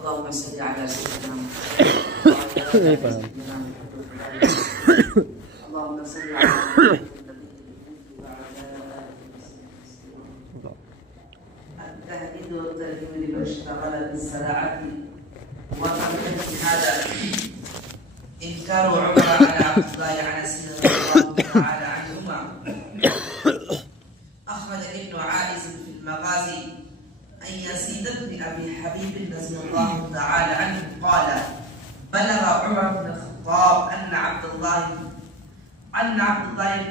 اللهم صل على سيدنا محمد اللهم صل على التهديد والترهيب لمن اشتغل بالصلاة وترك هذا إنكار عمر على عبد الله عن سيدنا الله تعالى عنهما. أخرج ابن عائز في المغازي أن يزيد بن أبي حبيب رضي الله تعالى عنه قال بلغ عمر بن الخطاب أن عبد الله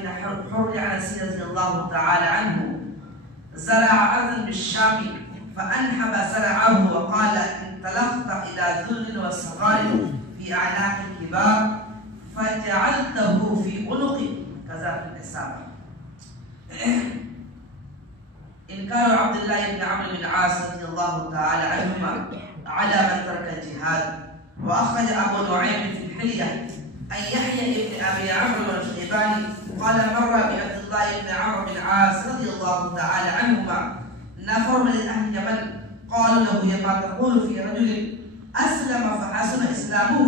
بن حر عن رضي الله تعالى عنه زرع أرضا بالشام فأنحب زرعه وقال انطلقت إلى ذل وصغار في أعناق الكبار فجعلته في عنقي كذا في الإصابة. إنكار عبد الله بن عمرو بن عاص رضي الله تعالى عنهما على من ترك الجهاد. وأخرج أبو نعيم في الحلية أن يحيى بن أبي عمرو الشيباني قال مر بعبد الله بن عمرو بن عاص رضي الله تعالى عنهما نفر من أهل اليمن قالوا له ما تقول في رجل أسلم فحسن إسلامه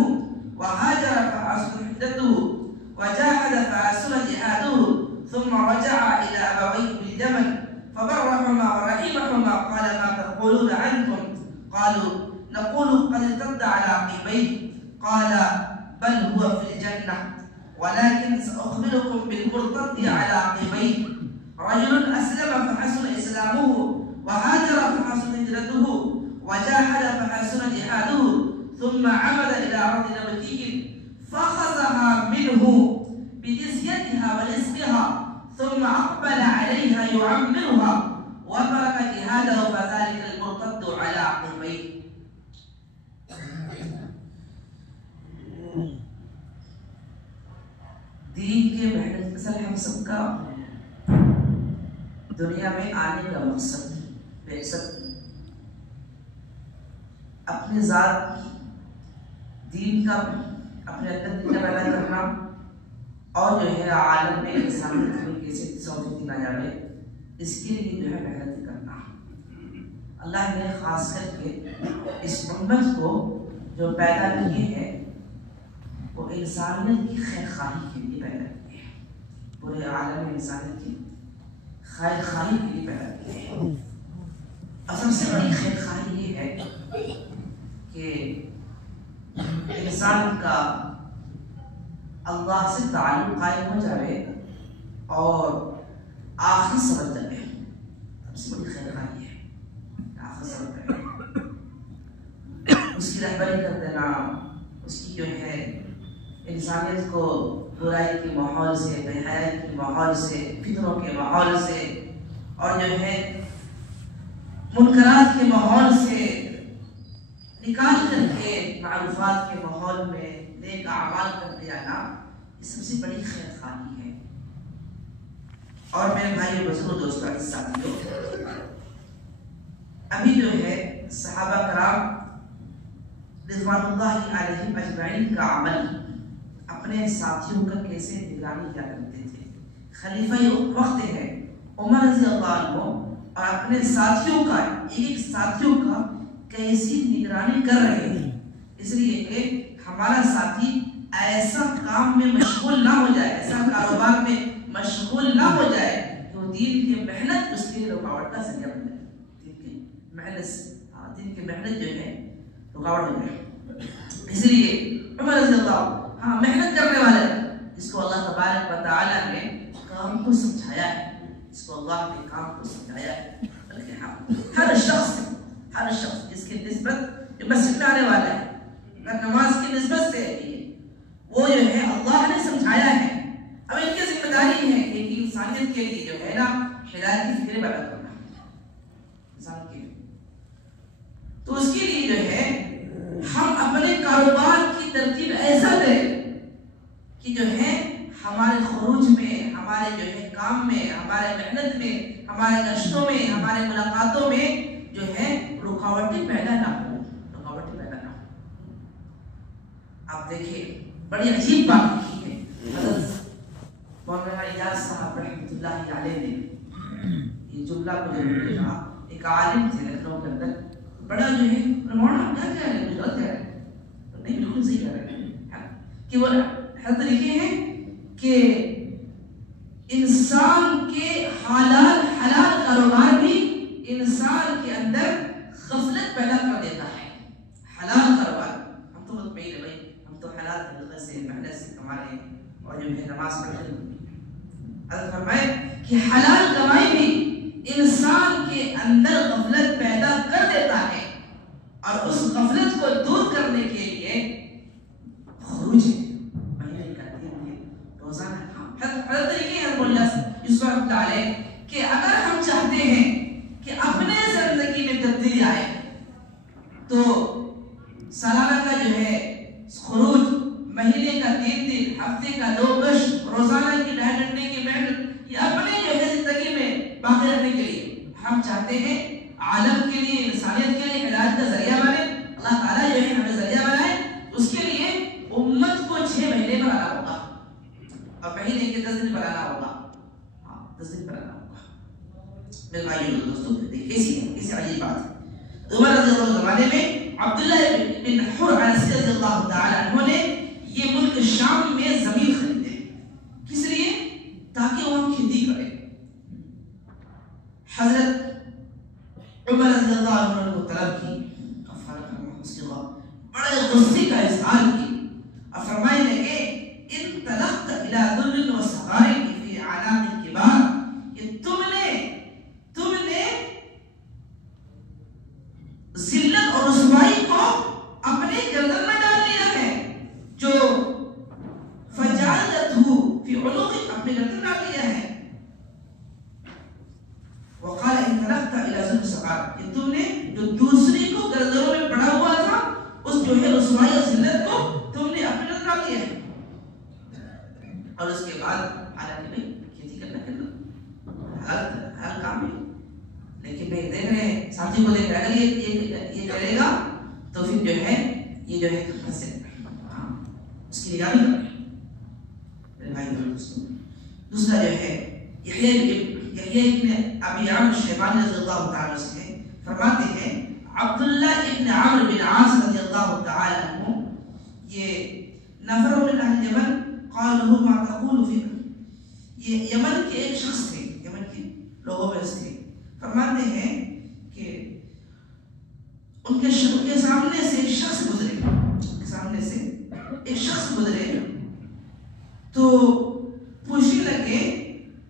وهاجر فحسن حدته وجاهد فحسن جهاده ثم رجع إلى أبويه باليمن فبرهما ورحمهما قال ما تقولون عنكم؟ قالوا نقول قد ارتد على عقبيه. قال بل هو في الجنة ولكن سأخبركم بالمرتد على عقبيه. رجل أسلم فحسن إسلامه وهاجر فحسن هجرته وجاهد فحسن جهاده ثم عمد إلى أرض نبتي فأخذها منه بجزيتها ورزقها ثم أقبل عليها يعمرها وترك جهاده فذلك المرتد على عقبيه. دین کے محنت اصل ہم سب کا دنیا میں آنے کا مقصد بعثت اپنے ذات دین کا اپنے اندر پیدا کرنا اور جو ہے عالم میں انسانیت میں کیسے تصویر نہ جائے اس کے لیے جو ہے محنت کرنا. اللہ نے خاص کر کے اس امت کو جو پیدا کیے ہیں وہ انسانیت کی خیر خواہی کے لیے پیدا کیے ہیں. پورے عالم میں انسانیت کی خیر خواہی کے لیے پیدا کیے ہیں. اور سب سے بڑی خیر خواہی یہ ہے کہ انسان کا اللہ سے تعلق قائم ہو جائے اور آخر سمجھ جائے. سب سے بڑی خیر خواہی ہے آخر سمجھ جائے, اس کی رہبری کر دینا, اس کی جو ہے انسانیت کو برائی کے ماحول سے, بے حیائی کے ماحول سے, فتنوں کے ماحول سے اور جو ہے منکرات کے ماحول سے نکال کر کے معروفات کے ماحول میں نیک اعمال کرتے جانا, یہ سب سے بڑی خیر خواہی ہے. اور میرے بھائی بزرگ دوستوں ساتھیوں, ابھی جو ہے صحابہ کرام رضوان اللہ علیہم اجمعین کا عمل اپنے ساتھیوں کا کیسے نگرانی کیا کرتے تھے. خلیفہ وقت ہے عمر رضی اللہ عنہ اور اپنے ساتھیوں کا ایک ساتھیوں کا کیسی نگرانی کر رہے ہیں, اس لیے کہ ہمارا ساتھی ایسا کام میں مشغول نہ ہو جائے, ایسا کاروبار میں مشغول نہ ہو جائے کہ وہ دین کی محنت اس کے لیے رکاوٹ کا ذریعہ بن جائے. دین کی محنت جو ہے رکاوٹ ہو جائے. اس لیے عمر رضی اللہ محنت کرنے والے جس کو اللہ تبارک و تعالی نے کام کو سمجھایا ہے, اس کو اللہ نے کام کو سمجھایا ہے. بلکہ ہر شخص جس کی نسبت جو مسجد میں آنے والا ہے, اگر نماز کی نسبت سے ہے وہ جو ہے اللہ نے سمجھایا ہے. اب ان کی ذمہ داری ہے کہ انسانیت کے لیے جو ہے نا ہدایت کی فکر پیدا کرنا انسان کے لیے. تو اس کے لیے جو ہے ہم اپنے کاروبار کی ترتیب ایسا کریں کہ جو ہے ہمارے خروج میں, ہمارے جو ہے کام میں, ہمارے محنت میں, ہمارے گشتوں میں, ہمارے ملاقاتوں میں جو ہے رکاوٹیں پیدا نہ ہو. آپ دیکھیں بڑی عجیب بات کی ہے. حضرت اللہ علیہ نے یہ جملہ کو جو کہا، ایک عالم تھے لکھنؤ کے اندر، بڑا جو ہے مولانا کیا کہہ رہے ہیں، غلط کہہ رہے ہیں، نہیں بالکل صحیح کہہ رہے ہیں کہ وہ ہر طریقے ہیں کہ انسان کے حلال کاروبار بھی انسان کے اندر غفلت پیدا کر دیتا ہے. حلال کاروبار، ہم تو مطمئن ہے بھائی، ہم تو حلال طریقے سے محنت سے کما رہے ہیں اور جو ہے نماز پڑھتے ہیں. حضرت فرمائے کہ حلال کمائی بھی انسان کے اندر غفلت پیدا کر دیتا ہے، اور اس غفلت کو دور کرنے کے لیے خروج مہینے کا دن روزانہ حضرت یوسف رحمۃ اللہ علیہ کہ اگر ہم چاہتے ہیں کہ اپنے زندگی میں تبدیلی آئے تو سالانہ کا جو ہے خروج، مہینے کا 3 دن، ہفتے کا 2 گشت، روزانہ کی 2.5 گھنٹے کی محنت، یہ اپنے جو ہے زندگی میں باقی رکھنے کے لیے ہم چاہتے ہیں عالم کے لیے، انسانیت کے لیے ہدایت کا ذریعہ بنے. اللہ تعالیٰ جو ہے ہمیں ذریعہ بنائے، اس کے لیے امت کو 6 مہینے بنانا ہوگا اور مہینے کے 10 دن بنانا ہوگا. 10 دن بنانا ہوگا. میرے بھائیوں اور دوستوں، دیکھیے کیسی عجیب بات ہے. عمر رضی اللہ عنہ زمانے میں عبداللہ بن حر عنسی رضی اللہ تعالی عنہ نے یہ ملک شام میں زمین خریدے. کس لیے؟ تاکہ وہ کھیتی کرے. حضرت عمر رضی اللہ عنہ کو طلب کی، بڑے غصے کا اظہار کی اور فرمائے لگے انطلقت الى ذل وصغار فی اعناق الکبار، کہ تم نے ذلت اور رسوائی کو اپنے گردن میں ڈال لیا ہے، جو فجعلته فی عنق، اپنے گردن میں ڈال لیا ہے. وقال انطلقت الى ذل وصغار، کہ تم نے جو دوسری کو گردنوں میں پڑا ہوا تھا، اس جو ہے رسوائی اور ذلت کو تم نے اپنے گردن ڈال لیا ہے. اور اس کے بعد حالانکہ بھائی کھیتی کرنا حلال کام ہے، لیکن بھائی دیکھ رہے ہیں ساتھی کو دیکھ رہے ہیں، اگر یہ کرے گا تو پھر جو ہے یہ جو ہے اس کی نگاہ نہیں کر رہے. دوسرا جو ہے یحییٰ ابن ابی عمرو الشیبانی رضی اللہ تعالیٰ عنہ سے فرماتے ہیں، عبداللہ ابن عمرو بن عاص رضی اللہ تعالیٰ عنہ یہ نفر من اہل یمن قال له ما تقول فی، یہ یمن کے ایک شخص تھے، یمن کے لوگوں میں سے تھے. فرماتے ہیں کہ ان کے سامنے سے ایک شخص گزرے، تو پوچھنے لگے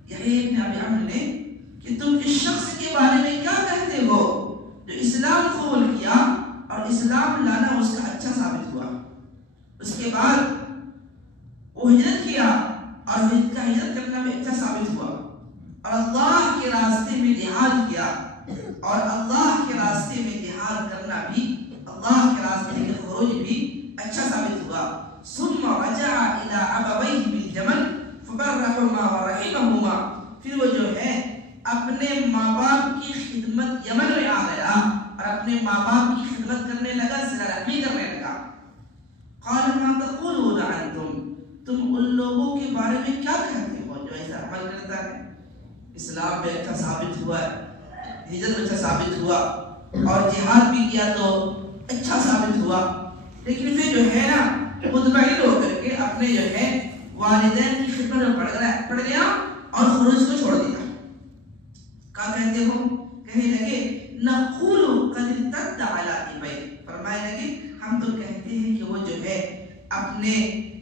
یحییٰ ابن ابی عمرو نے کہ تم اس شخص کے بارے میں کیا کہتے ہو جو اسلام قبول کیا اور اسلام لانا اس کا اچھا ثابت ہوا، اس کے بعد وہ ہجرت کیا اور ہجرت کرنا بھی اچھا ثابت ہوا، اور اللہ کے راستے میں جہاد کیا، اور اللہ کے راستے میں جہاد کرنا بھی، اللہ کے راستے میں خروج بھی اچھا ثابت ہوا. ثم رجع الى ابويه باليمن فبرهما ورحمهما، پھر وہ جو ہے اپنے ماں باپ کی خدمت یمن میں آ گیا اور اپنے ماں باپ کی خدمت کرنے لگا، صلہ رحمی کرنے لگا. قال ما تقولون عنتم، تم ان لوگوں کے بارے میں کیا کہتے ہو جو ایسا عمل کرتا ہے، اسلام میں اچھا ثابت ہوا، ہجرت میں اچھا ثابت ہوا اور جہاد بھی کیا تو اچھا ثابت ہوا، لیکن پھر جو ہے نا مطمئن ہو کر کے اپنے جو ہے والدین کی خدمت میں پڑ گیا اور خروج کو چھوڑ دیا. کیا کہتے ہو؟ کہنے لگے نقول قد ارتد علی ابی، فرمائے لگے ہم تو کہتے ہیں کہ وہ جو ہے اپنے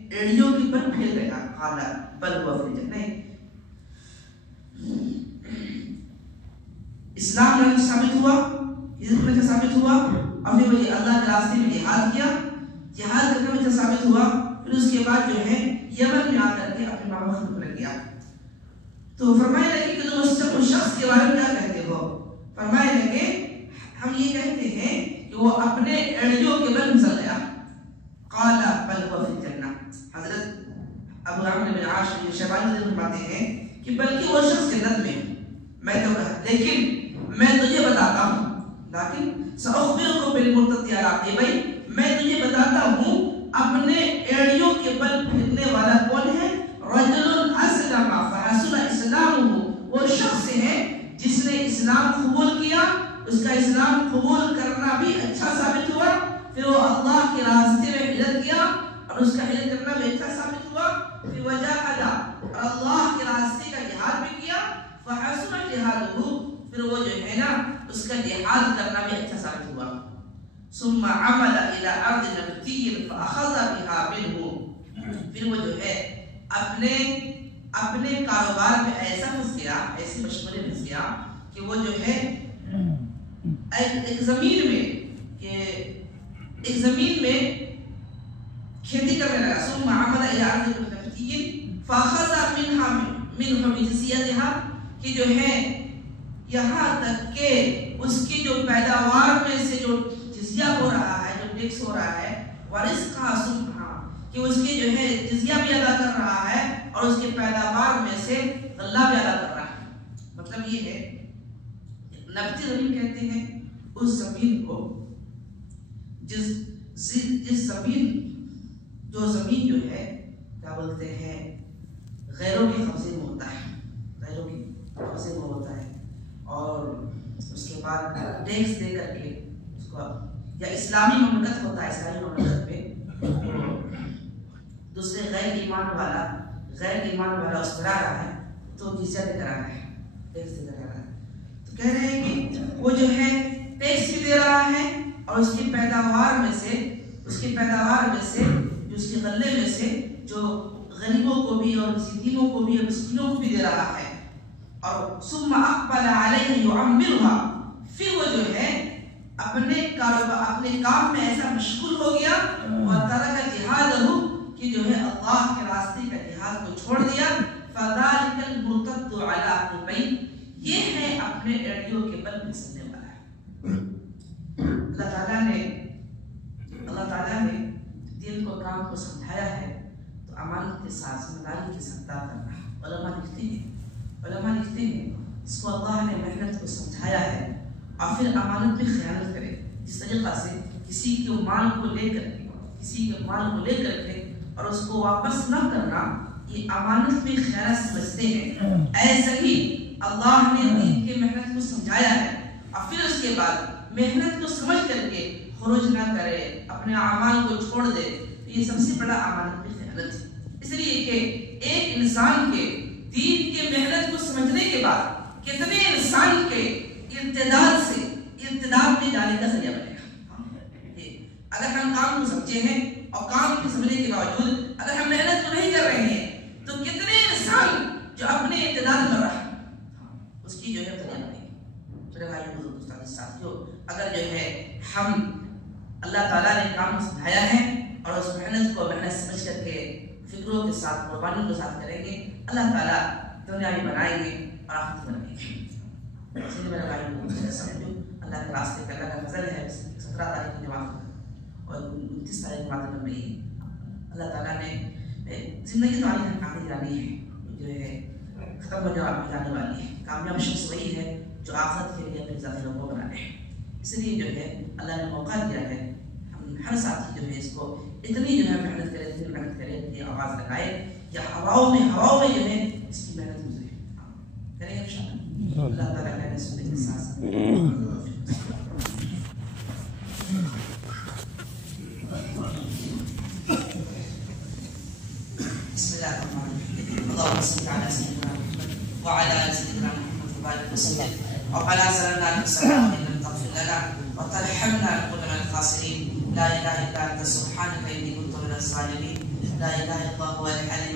ایڑیوں کے پر پھیر گیا. قال بل هو فی الجنہ، اسلام میں ثابت ہوا، ہجرت میں ثابت ہوا، اور پھر وہ اللہ کے راستے میں جہاد کیا، جہاد کرنے میں ثابت ہوا، پھر اس کے بعد جو ہے یمن میں آ کر کے اپنے ماں باپ خدمت میں گیا. تو فرمائے لگے کہ تم اس شخص کے بارے میں کیا کہتے ہو؟ فرمائے لگے ہم یہ کہتے ہیں کہ وہ اپنے ایڑیوں کے بل پھسل گیا. قال بل هو فی الجنہ، حضرت ابو عمرو بن عاص الشیبانی فرماتے ہیں کہ بلکہ وہ شخص جنت میں، میں تو کہا لیکن میں تجھے بتاتا ہوں، لیکن سأخبركم بالمرتد علی عقبیہ، میں تجھے بتاتا ہوں اپنے ایڑیوں کے بل پھرنے والا کون ہے. رجل اسلم فحسن اسلامه اسلام قبول کیا، اس کا اسلام قبول کرنا بھی اچھا ثابت ہوا، پھر وہ اللہ کے راستے میں ہجرت کیا اور اس کا ہجرت کرنا بھی اچھا ثابت ہوا، پھر وجاہد اور اللہ کے راستے کا جہاد بھی کیا، فحسن جہادہ، پھر وہ جو ہے نا اس کا جہاد کرنا بھی اچھا ثابت ہوا، ثم عمل الى ارض نبتی فاخذ بها منه، پھر وہ جو ہے اپنے کاروبار میں ایسا پھنس گیا، ایسی مشغلے پھنس گیا کہ وہ جو ہے ایک زمین میں کھیتی کرنے لگا، ثم عمل الى ارض نبتی فاخذ منها بجزیتها، کہ جو ہے یہاں تک کہ اس کی جو پیداوار میں سے جو جزیہ ہو رہا ہے، جو ٹیکس ہو رہا ہے، ورزقها سبحا، کہ اس کی جو ہے جزیہ بھی ادا کر رہا ہے اور اس کی پیداوار میں سے غلہ بھی ادا کر رہا ہے۔ مطلب یہ ہے نبتی زمین کہتے ہیں اس زمین کو جس زمین جو ہے کیا بولتے ہیں غیروں کے قبضے میں ہوتا ہے، غیروں کے قبضے میں ہوتا ہے، اور اس کے بعد ٹیکس دے کر کے اس کو، یا اسلامی مملکت ہوتا ہے، اسلامی مملکت میں دوسرے غیر ایمان والا اس پر آ رہا ہے تو جزیہ دے کر آ رہا ہے، ٹیکس دے کر آ رہا ہے، تو کہہ رہے ہیں کہ وہ جو ہے ٹیکس بھی دے رہا ہے اور اس کی پیداوار میں سے جو اس کے غلے میں سے جو غریبوں کو بھی اور یتیموں کو بھی اور مسکینوں کو بھی دے رہا ہے، اور ثم اقبل علیہ یعمرها، پھر وہ جو ہے اپنے کام میں ایسا مشغول ہو گیا، وترک جہادہ، کہ جو ہے اللہ کے راستے کا جہاد کو چھوڑ دیا، فذلک المرتد علی عقبیہ، یہ ہے اپنے ایڑیوں کے بل پھسلنے والا۔ اللہ تعالیٰ نے دین کو کام کو سمجھایا ہے تو امانت کے ساتھ ذمہ داری کے ساتھ ادا کرنا۔ علماء لکھتے ہیں اس کو اللہ نے محنت کو سمجھایا ہے، اور پھر امانت میں خیانت کرے، جس طریقہ سے کسی کے مال کو لے کر کے اور اس کو واپس نہ کرنا، یہ امانت میں خیانت سمجھتے ہیں۔ ایسا ہی اللہ نے دین کی محنت کو سمجھایا ہے، اور پھر اس کے بعد محنت کو سمجھ کر کے خروج نہ کرے، اپنے اعمال کو چھوڑ دے، تو یہ سب سے بڑا امانت میں خیانت ہے۔ اس لیے کہ ایک انسان کے دین کی محنت کو سمجھنے کے بعد کتنے انسان کے ارتداد میں جانے کا ذریعہ بنے گا۔ اگر ہم کام کو سمجھے ہیں اور کام کو سمجھنے کے باوجود اگر ہم محنت کو نہیں کر رہے ہیں تو کتنے انسان جو اپنے ارتداد میں رہا اس کی جو ہے ذریعہ بنے گی۔ میرے بھائیو دوستو ساتھیو، اگر جو ہے ہم اللہ تعالیٰ نے کام کو سمجھایا ہے اور اس محنت کو محنت سمجھ کر کے فکروں کے ساتھ قربانی کے ساتھ کریں گے، اللہ تعالیٰ دنیا بھی بنائیں گے اور آخرت بنائیں گے۔ اس لیے میرے بھائی سمجھو اللہ کے راستے کا اللہ کا فضل ہے۔ 17 تاریخ کی جماعت اور 29 تاریخ جماعت بن رہی ہے۔ اللہ تعالیٰ نے زندگی تو آگے جانی ہے، جو ہے ختم ہو جانے والی ہے۔ کامیاب شخص وہی ہے جو آخرت کے لیے اپنے ذاتوں کو بنا لے۔ اس لیے جو ہے اللہ نے موقع دیا ہے، ہم ہر ساتھی جو ہے اس کو اتنی جو ہے محنت کرے کہ آواز لگائے یا ہواؤں میں جو ہے اس کی محنت گزرے کریں گے انشاءاللہ۔ اللہ تعالیٰ نے سننے کے ساتھ بسم اللہ الرحمن الرحیم، اللهم صل علی سیدنا محمد وعلی آل سیدنا محمد وبارک وسلم، ربنا ظلمنا انفسنا وان لم تغفر لنا وترحمنا لنكن من الخاسرين، لا اله الا انت سبحانك اني كنت من الظالمين، لا اله الا الله هو الحليم